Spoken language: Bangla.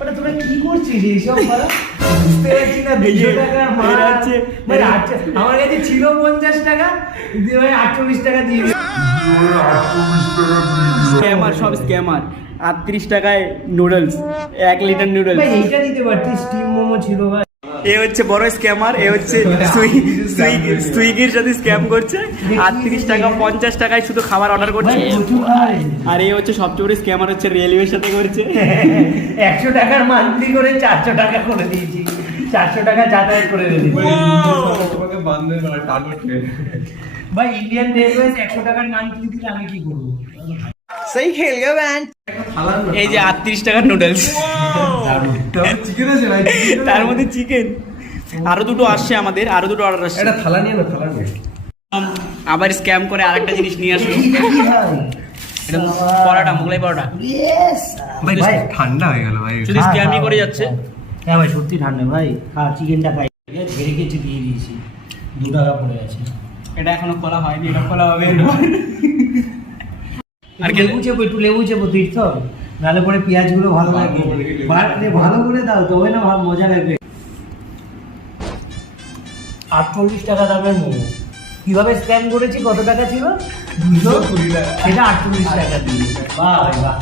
ওটা তোমরা কি করছিস এইসব বলা? বুঝতে পারছি না। 200 টাকার মাল আছে ভাই। আমার কাছে ছিল 50 টাকা, দিয়ে ভাই 48 টাকা দিয়ে দিল। স্ক্যামার, সব স্ক্যামার। 38 টাকায় নুডলস, 1 লিটার নুডলস। ভাই এইটা দিতে পারতিস, স্টিম মোমো ছিল ভাই। এ হচ্ছে বড় স্ক্যামার, এ হচ্ছে সুইগির সাথে স্ক্যাম করছে। 38 টাকা 50 টাকায় শুধু খাবার অর্ডার করছে। আর এই হচ্ছে সবচেয়ে বড় স্ক্যামার, হচ্ছে রেলওয়ের সাথে করছে। 100 টাকার মান্থলি করে 400 টাকা করে দিয়েছি। 400 টাকা যাতায়াত করে দিয়েছি ভাই। ইন্ডিয়ান রেলওয়েজ 100 টাকার মান্থলি দিলে আমি কি করবো? সেই খেল গে ব্যান। এই যে 38 টাকার নুডলস, তার মধ্যে চিকেন। আরো দুটো আসছে আমাদের, আরো দুটো অর্ডার আসছে। এটা থালা নিয়ে না, থালা নিয়ে। আবার স্ক্যাম করে আরেকটা জিনিস নিয়ে আসলো। এটা পরোটা, মোগলাই পরোটা। ভাই ঠান্ডা হয়ে গেল ভাই। শুধু স্ক্যামই করে যাচ্ছে। হ্যাঁ ভাই সত্যি ঠান্ডা ভাই। হ্যাঁ চিকেনটা খাই, ঝেড়ে কেটে দিয়ে দিয়েছি। 2 টাকা পড়ে আছে। এটা এখনো খোলা হয়নি, এটা খোলা হবে। আর লেবু চেপো, একটু লেবু চেপো তীর্থ, নাহলে পরে পেঁয়াজগুলো ভালো লাগবে। ভালো করে দাও, তবে না ভালো মজা লাগবে। 48 টাকা দামের মোমো। কিভাবে স্ক্যাম করেছি? কত টাকা ছিল? 220 টাকা। এটা 48 টাকা দিয়ে। বাহ ভাই বাহ।